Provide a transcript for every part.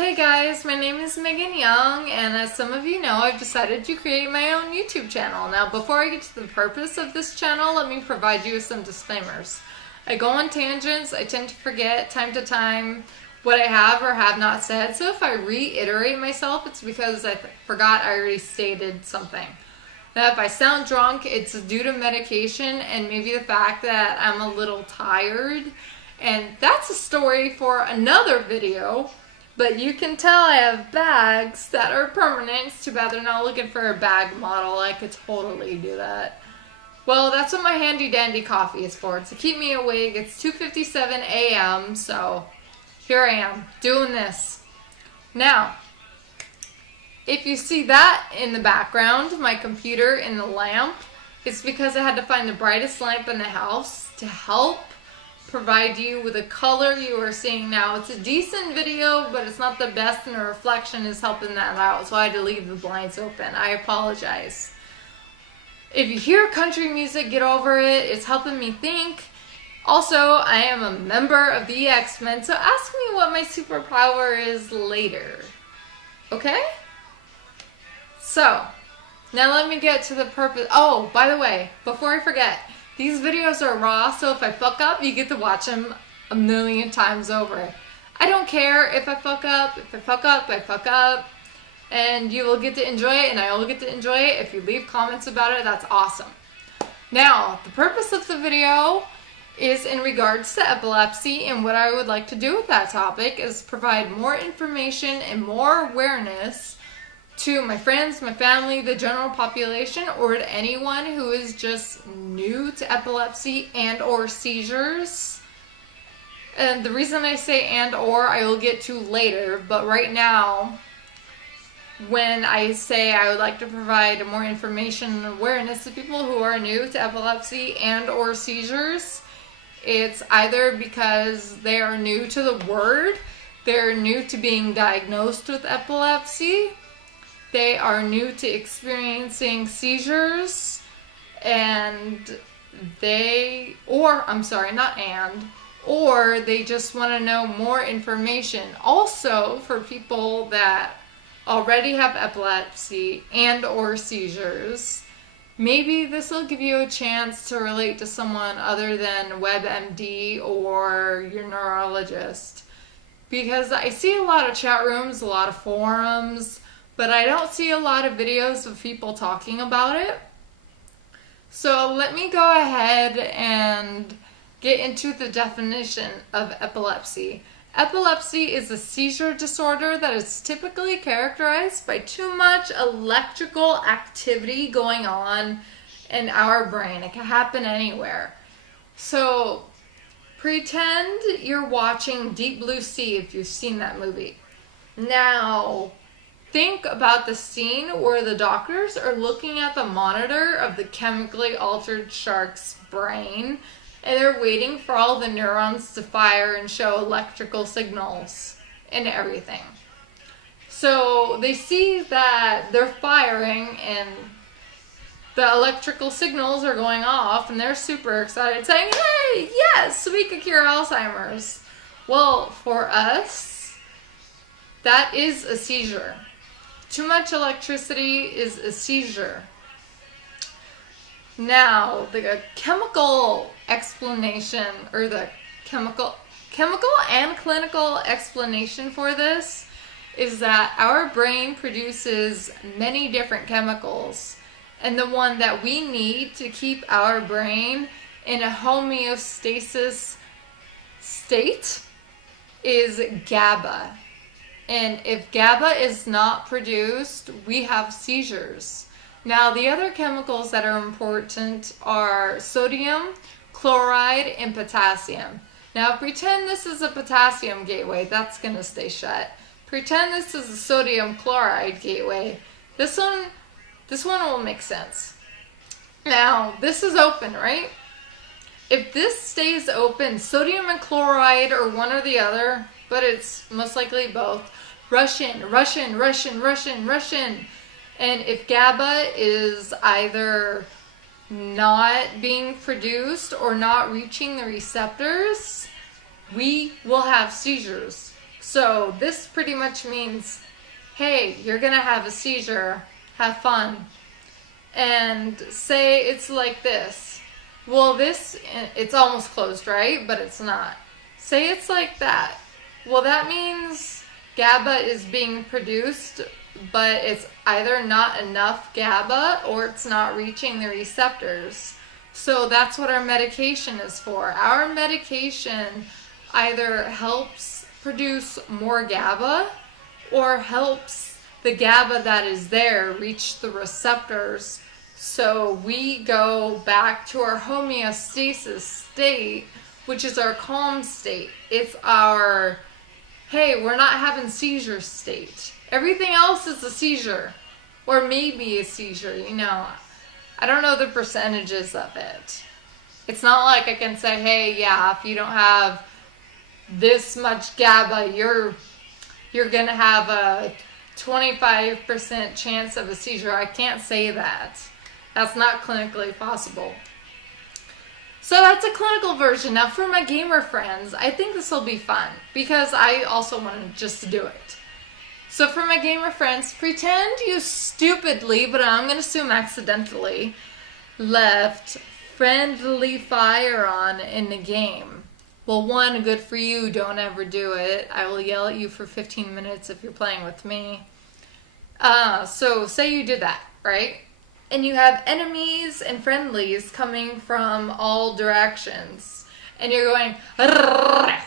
Hey guys, my name is Megan Young, and as some of you know, I've decided to create my own YouTube channel. Now, before I get to the purpose of this channel, let me provide you with some disclaimers. I go on tangents, I tend to forget time to time what I have or have not said, so if I reiterate myself, it's because I forgot I already stated something. Now, if I sound drunk, it's due to medication and maybe the fact that I'm a little tired, and that's a story for another video. But you can tell I have bags that are permanent. It's too bad they're not looking for a bag model. I could totally do that. Well, that's what my handy dandy coffee is for. It's to keep me awake. It's 2:57 a.m. So here I am doing this. Now, if you see that in the background, my computer in the lamp, it's because I had to find the brightest lamp in the house to help provide you with the color you are seeing now. It's a decent video, but it's not the best, and the reflection is helping that out, so I had to leave the blinds open. I apologize. If you hear country music, get over it. It's helping me think. Also, I am a member of the X-Men, so ask me what my superpower is later. Okay? So, now let me get to the purpose. Oh, by the way, before I forget, these videos are raw, so if I fuck up, you get to watch them a million times over. I don't care if I fuck up. If I fuck up, I fuck up. And you will get to enjoy it, and I will get to enjoy it. If you leave comments about it, that's awesome. Now, the purpose of the video is in regards to epilepsy, and what I would like to do with that topic is provide more information and more awareness to my friends, my family, the general population, or to anyone who is just new to epilepsy and or seizures. And the reason I say and or I will get to later, but right now, when I say I would like to provide more information and awareness to people who are new to epilepsy and or seizures, it's either because they are new to the word, they're new to being diagnosed with epilepsy, they are new to experiencing seizures, and or they just want to know more information. Also, for people that already have epilepsy and or seizures, maybe this will give you a chance to relate to someone other than WebMD or your neurologist. Because I see a lot of chat rooms, a lot of forums, but I don't see a lot of videos of people talking about it. So let me go ahead and get into the definition of epilepsy. Epilepsy is a seizure disorder that is typically characterized by too much electrical activity going on in our brain. It can happen anywhere. So pretend you're watching Deep Blue Sea if you've seen that movie. Now, think about the scene where the doctors are looking at the monitor of the chemically altered shark's brain, and they're waiting for all the neurons to fire and show electrical signals and everything. So they see that they're firing and the electrical signals are going off, and they're super excited, saying, "Hey, yes, we could cure Alzheimer's." Well, for us, that is a seizure. Too much electricity is a seizure. Now, the chemical explanation, or the chemical and clinical explanation for this is that our brain produces many different chemicals, and the one that we need to keep our brain in a homeostasis state is GABA. And if GABA is not produced, we have seizures. Now, the other chemicals that are important are sodium, chloride, and potassium. Now, pretend this is a potassium gateway. That's going to stay shut. Pretend this is a sodium chloride gateway. This one will make sense. Now, this is open, right? If this stays open, sodium and chloride are one or the other, but it's most likely both. Rush in. And if GABA is either not being produced or not reaching the receptors, we will have seizures. So this pretty much means, hey, you're going to have a seizure. Have fun. And say it's like this. Well, it's almost closed, right? But it's not. Say it's like that. Well, that means GABA is being produced, but it's either not enough GABA or it's not reaching the receptors. So that's what our medication is for. Our medication either helps produce more GABA or helps the GABA that is there reach the receptors. So we go back to our homeostasis state, which is our calm state. It's our, hey, we're not having seizure state. Everything else is a seizure, or maybe a seizure, you know. I don't know the percentages of it. It's not like I can say, hey, yeah, if you don't have this much GABA, you're going to have a 25% chance of a seizure. I can't say that. That's not clinically possible. So that's a clinical version. Now for my gamer friends, I think this will be fun because I also wanted just to do it. So for my gamer friends, pretend you stupidly, but I'm going to assume accidentally, left friendly fire on in the game. Well, one, good for you. Don't ever do it. I will yell at you for 15 minutes if you're playing with me. So say you did that, right? And you have enemies and friendlies coming from all directions. And you're going,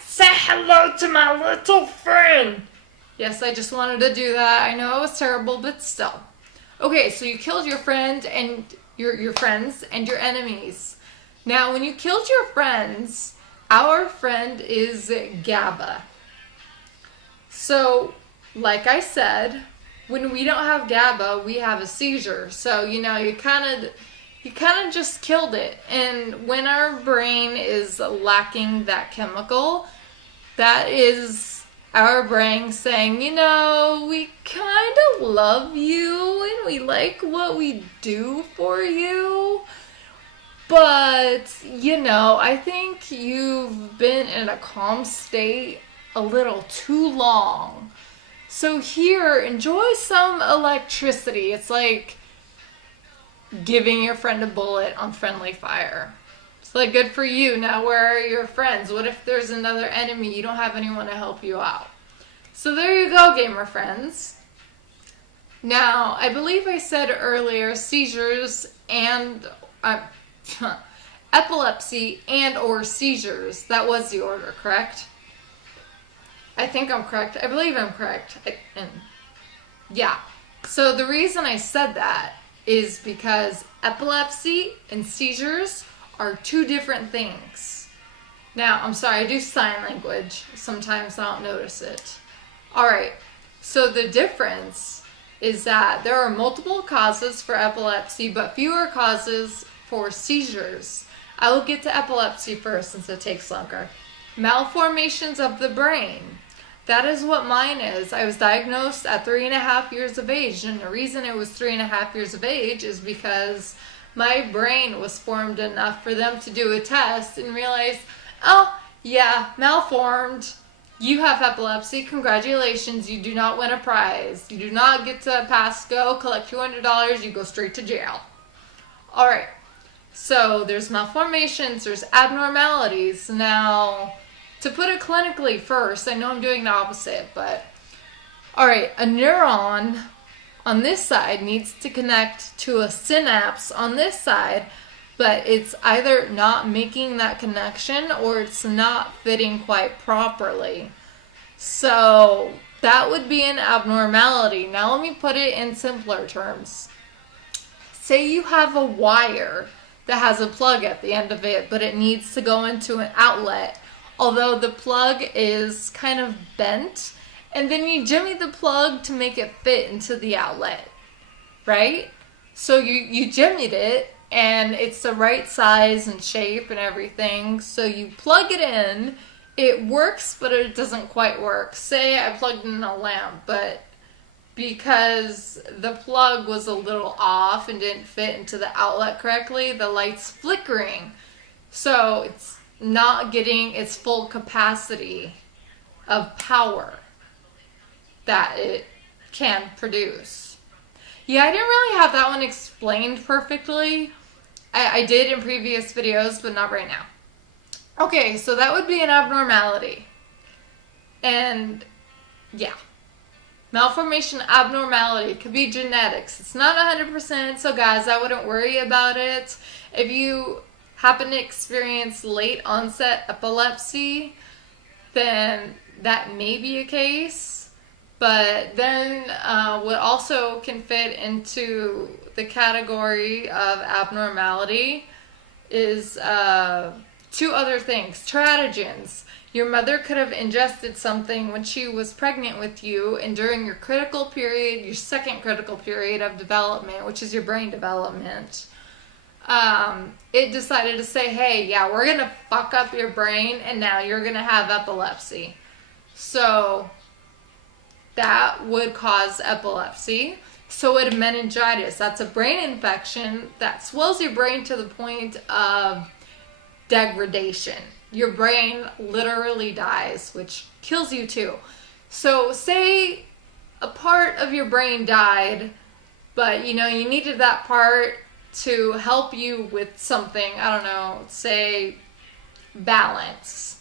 say hello to my little friend. Yes, I just wanted to do that. I know it was terrible, but still. Okay, so you killed your friend and your friends and your enemies. Now, when you killed your friends, our friend is GABA. So, like I said, when we don't have GABA, we have a seizure. So, you know, you kind of just killed it. And when our brain is lacking that chemical, that is our brain saying, you know, we kind of love you and we like what we do for you. But, you know, I think you've been in a calm state a little too long. So here, enjoy some electricity. It's like giving your friend a bullet on friendly fire. It's like, good for you. Now where are your friends? What if there's another enemy? You don't have anyone to help you out. So there you go, gamer friends. Now, I believe I said earlier seizures and epilepsy and or seizures. That was the order, correct? I think I'm correct. I believe I'm correct. Yeah. So the reason I said that is because epilepsy and seizures are two different things. Now, I'm sorry, I do sign language. Sometimes I don't notice it. Alright, so the difference is that there are multiple causes for epilepsy, but fewer causes for seizures. I will get to epilepsy first since it takes longer. Malformations of the brain. That is what mine is. I was diagnosed at 3.5 years of age, and the reason it was 3.5 years of age is because my brain was formed enough for them to do a test and realize, oh, yeah, malformed. You have epilepsy. Congratulations. You do not win a prize. You do not get to pass go, collect $200. You go straight to jail. All right. So there's malformations. There's abnormalities. Now, to put it clinically first, I know I'm doing the opposite, but all right, a neuron on this side needs to connect to a synapse on this side, but it's either not making that connection or it's not fitting quite properly. So that would be an abnormality. Now let me put it in simpler terms. Say you have a wire that has a plug at the end of it, but it needs to go into an outlet, although the plug is kind of bent, and then you jimmy the plug to make it fit into the outlet, right? So you jimmied it, and it's the right size and shape and everything, so you plug it in, it works, but it doesn't quite work. Say I plugged in a lamp, but because the plug was a little off and didn't fit into the outlet correctly, the light's flickering, so it's not getting its full capacity of power. that it can produce. Yeah, I didn't really have that one explained perfectly. I did in previous videos, but not right now. Okay, so that would be an abnormality. And yeah, malformation abnormality could be genetics. It's not 100%, so guys, I wouldn't worry about it. If you happen to experience late onset epilepsy, then that may be a case. But then what also can fit into the category of abnormality is two other things. Teratogens. Your mother could have ingested something when she was pregnant with you, and during your critical period, your second critical period of development, which is your brain development, it decided to say, hey, yeah, we're going to fuck up your brain, and now you're going to have epilepsy. So that would cause epilepsy. So would meningitis. That's a brain infection that swells your brain to the point of degradation. Your brain literally dies, which kills you too. So say a part of your brain died, but you needed that part to help you with something, I don't know, say balance.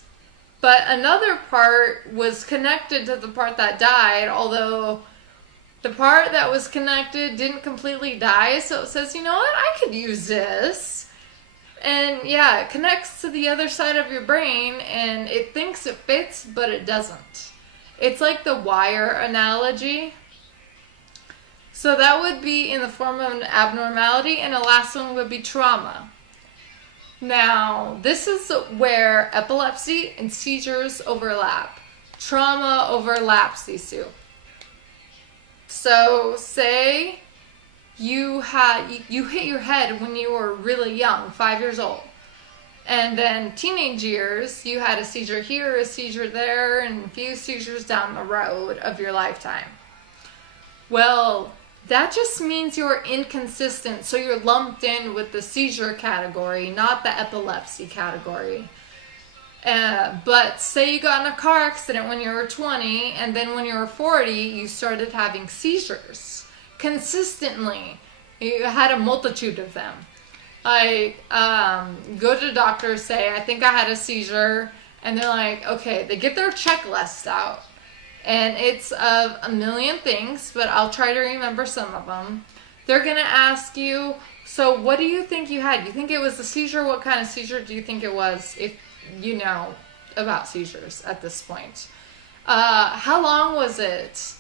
But another part was connected to the part that died, although the part that was connected didn't completely die, so it says, you know what, I could use this. And yeah, it connects to the other side of your brain, and it thinks it fits, but it doesn't. It's like the wire analogy. So that would be in the form of an abnormality, and the last one would be trauma. Now, this is where epilepsy and seizures overlap. Trauma overlaps these two. So, say you hit your head when you were really young, 5 years old. And then teenage years, you had a seizure here, a seizure there, and a few seizures down the road of your lifetime. Well, that just means you're inconsistent, so you're lumped in with the seizure category, not the epilepsy category. But say you got in a car accident when you were 20, and then when you were 40, you started having seizures consistently. You had a multitude of them. Go to the doctor, say, I think I had a seizure, and they're like, okay, they get their checklist out, and it's of a million things, but I'll try to remember some of them. They're going to ask you, so what do you think you had? You think it was a seizure? What kind of seizure do you think it was, if you know about seizures at this point? How long was it?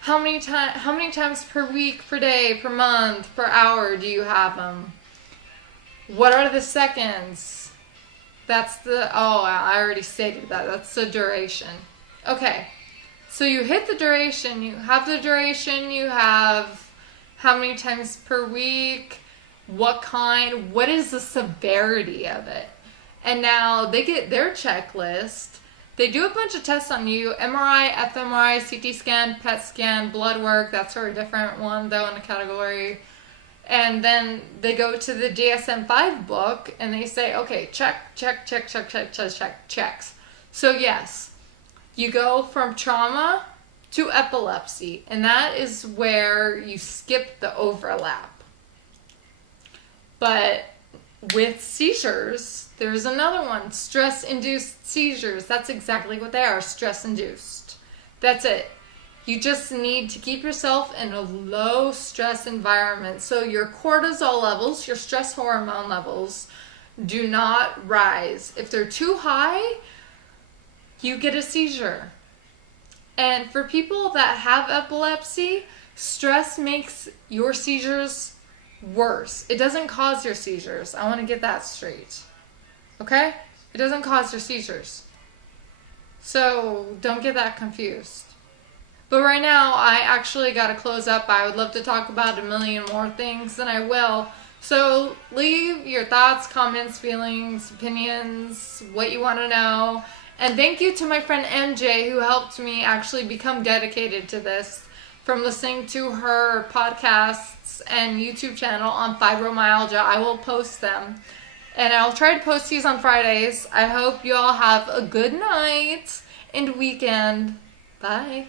How many times per week, per day, per month, per hour do you have them? What are the seconds? That's I already stated that. That's the duration. Okay, so you hit the duration, you have how many times per week, what is the severity of it? And now they get their checklist. They do a bunch of tests on you, MRI, fMRI, CT scan, PET scan, blood work. That's sort of a different one, though, in the category. And then they go to the DSM-5 book, and they say, okay, checks. So, yes, you go from trauma to epilepsy, and that is where you skip the overlap. But with seizures, there's another one, stress-induced seizures. That's exactly what they are, stress-induced. That's it. You just need to keep yourself in a low-stress environment. So your cortisol levels, your stress hormone levels, do not rise. If they're too high, you get a seizure. And for people that have epilepsy, stress makes your seizures worse. It doesn't cause your seizures. I want to get that straight. Okay? It doesn't cause your seizures. So don't get that confused. But right now, I actually got to close up. I would love to talk about a million more things, and I will. So leave your thoughts, comments, feelings, opinions, what you want to know. And thank you to my friend MJ, who helped me actually become dedicated to this from listening to her podcasts and YouTube channel on Fibromyalgia. I will post them. And I'll try to post these on Fridays. I hope you all have a good night and weekend. Bye.